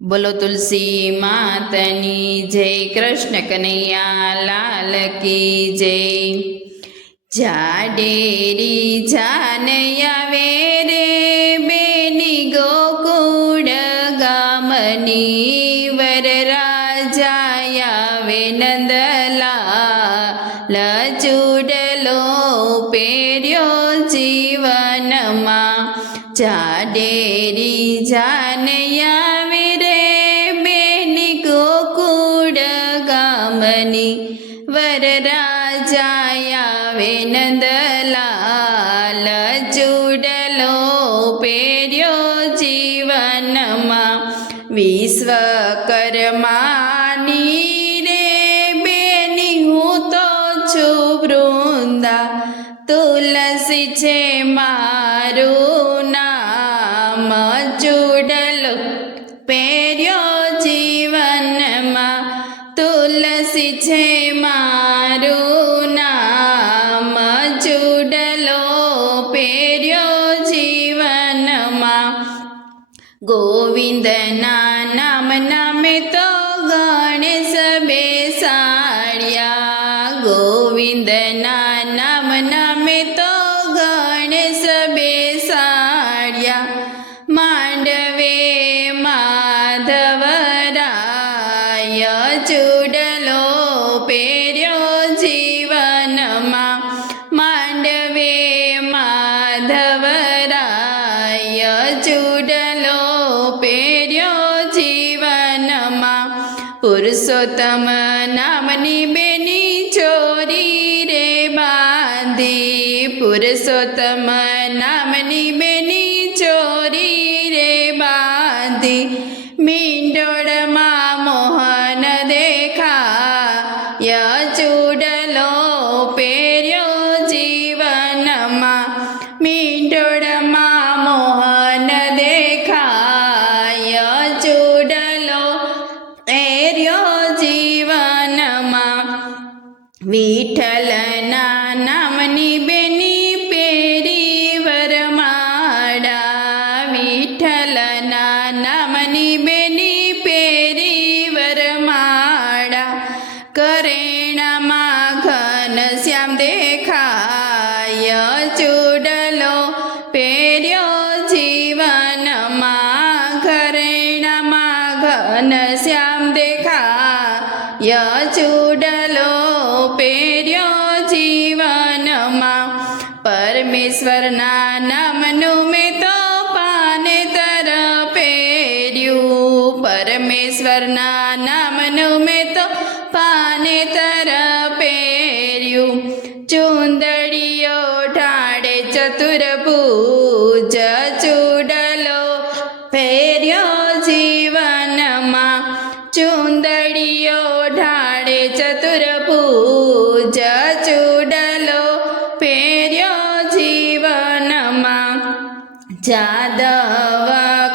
બોલો તુલસી માતની જય, કૃષ્ણ કનૈયા લાલ કી જય। જાડેરી જાન આવે રે બેની ગોકુળ ગામની, વરરાજા આવે નંદલાલ, ચૂડલો પહેર્યો જીવનમાં। જાડેરી જાન આવે રે બેની ગોકુળ ગામની, વરરાજા આવે નંદલાલ, ચૂડલો પહેર્યો જીવનમાં। વિશ્વકર્માની રે બેની હું તો છું વૃંદા, તુલસી છે મારું નામ, ચૂડલો પહેર્યો જીવનમાં। તુલસી છે મારું નામ, ચૂડલો પહેર્યો જીવનમાં। ગોવિંદના નામના મેં તો ગણેશ બેસાડ્યા, ગોવિંદના નામના મેં તો ગણેશ બેસાડ્યા। માંડવે માધવરાય, ચૂડલો પહેર્યો જીવનમાં। માંડવે માધવરાય, ચૂડલો પહેર્યો જીવનમાં। પુરુષોત્તમ નામની બેની ચોરી રે બાંધી, પુરુષોત્તમ નામની બેની ચોરી રે બાંધી। મીંડોળમાં મોહન દેખાય, ચૂડલો પહેર્યો જીવનમાં। મીંડોળમાં મોહન દેખાય, ચૂડલો પહેર્યો જીવનમાં। વિઠ્ઠલના નામની બેની પેરી વરમાળા, વિઠ્ઠલના નામની બેની પેરી વરમાળા। કરેણામાં ઘનશ્યામ દેખાય, ચૂડલો પહેર્યો જીવનમાં। કરેણામાં ઘનશ્યામ દેખાય, ચૂડલો પહેર્યો જીવનમાં। પરમેશ્વરના નામનું મેં તો પાનેતર પહેર્યું, પરમેશ્વરના નામનું મેં તો પાનેતર પહેર્યું। ચુંદડીઓ ઢાળે ચતુર્ભુજ, ચૂડલો પહેર્યો જીવનમાં। ચુંદડીઓ ઢાળે ચતુર્ભુજ, ચૂડલો પહેર્યો જીવનમાં। જાદવ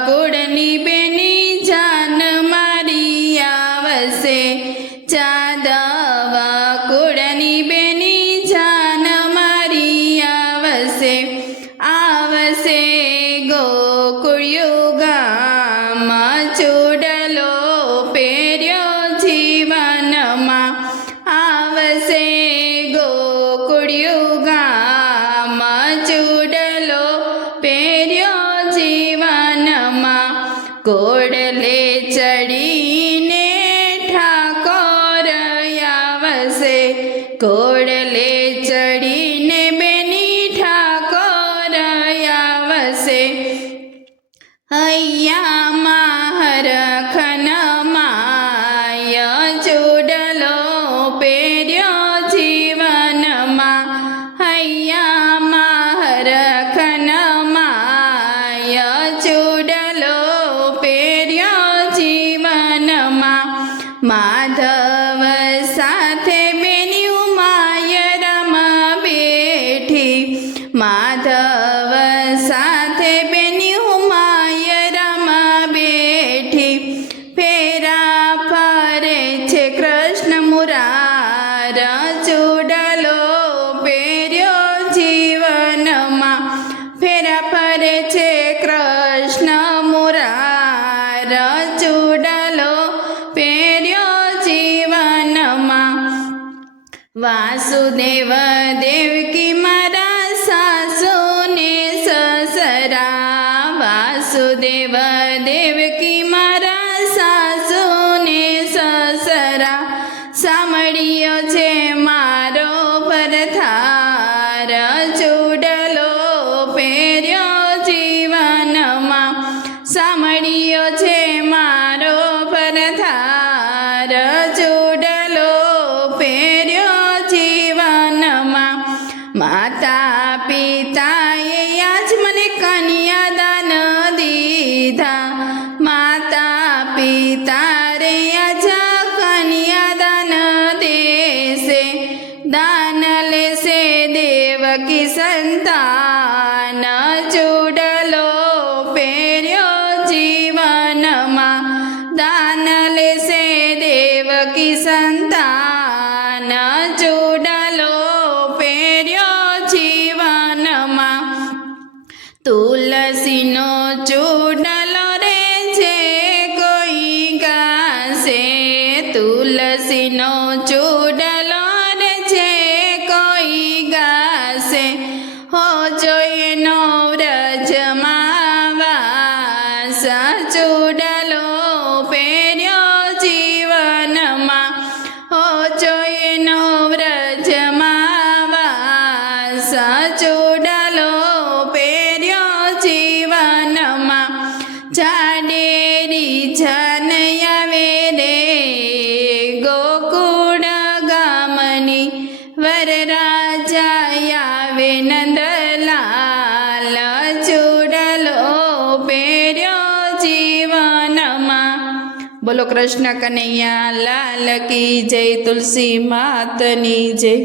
કુળની બેની જાન મારી આવશે, જાદવ કુળની બેની જાન મારી આવશે। આવશે ગોકુળિયું ગામ, ચૂડલો પહેર્યો જીવનમાં। આવશે ગોકુળિયું ગામ, ચૂડલો પહેર્યો જીવનમાં। ઘોડલે ચડીને ઠાકોર આવશે, ઘોડલે ચડીને બેની ઠાકોર આવશે। હૈયામાં હરખન માય, ચૂડલો પહેર્યો જીવનમાં। હૈયામાં હરખન માય, ચૂડલો પહેર્યો જીવનમાં। માધવ સાથે બેની ઉમાયરમાં બેઠી, માધવ સાથે બેની ઉમાયરમાં બેઠી। ફેરા ફરે છે કૃષ્ણ મુરાર, ચૂડલો પહેર્યો જીવનમાં। ફેરા ફરે છે કૃષ્ણ મુરાર, ચૂડલો પહેર્યો જીવનમાં વાસુદેવ દેવકી મારા સાસુને સસરા વાસુદેવ દેવકી મારા સાસુને સસરા સાંભળ્યો છે મારો પરથાર ચૂડલો પહેર્યો જીવનમાં સાંભળ્યો છે મારો પરથાર ચૂડલો પહેર્યો જીવનમાં માતા પિતાએ આજ મને કન્યાદાન દીધા માતા પિતા રે આજ કન્યાદાન દેશે દાન લેશે દેવકી સંતાન ચૂડલો પહેર્યો જીવનમાં દાન લેશે દેવકી સંતાન ચૂડલો પહેર્યો જીવનમાં તુલસીનો ચૂડલો રે જે કોઈ ગાશે તુલસીનો ચૂડલો રે જે કોઈ ગાશે હો જોઈએ નો વ્રજમાં વાસ ચૂડલો પહેર્યો જીવનમાં હો જોઈએ નો વ્રજમાં વાસ ચૂડલો પહેર્યો જીવનમાં ચાડેરી જન આવે રે ગોકુળ ગામની વરરાજા આવે નંદલાલ ચૂડલો પહેર્યો જીવનમાં બોલો કૃષ્ણ કનૈયા લાલ કી જય તુલસી માતની જય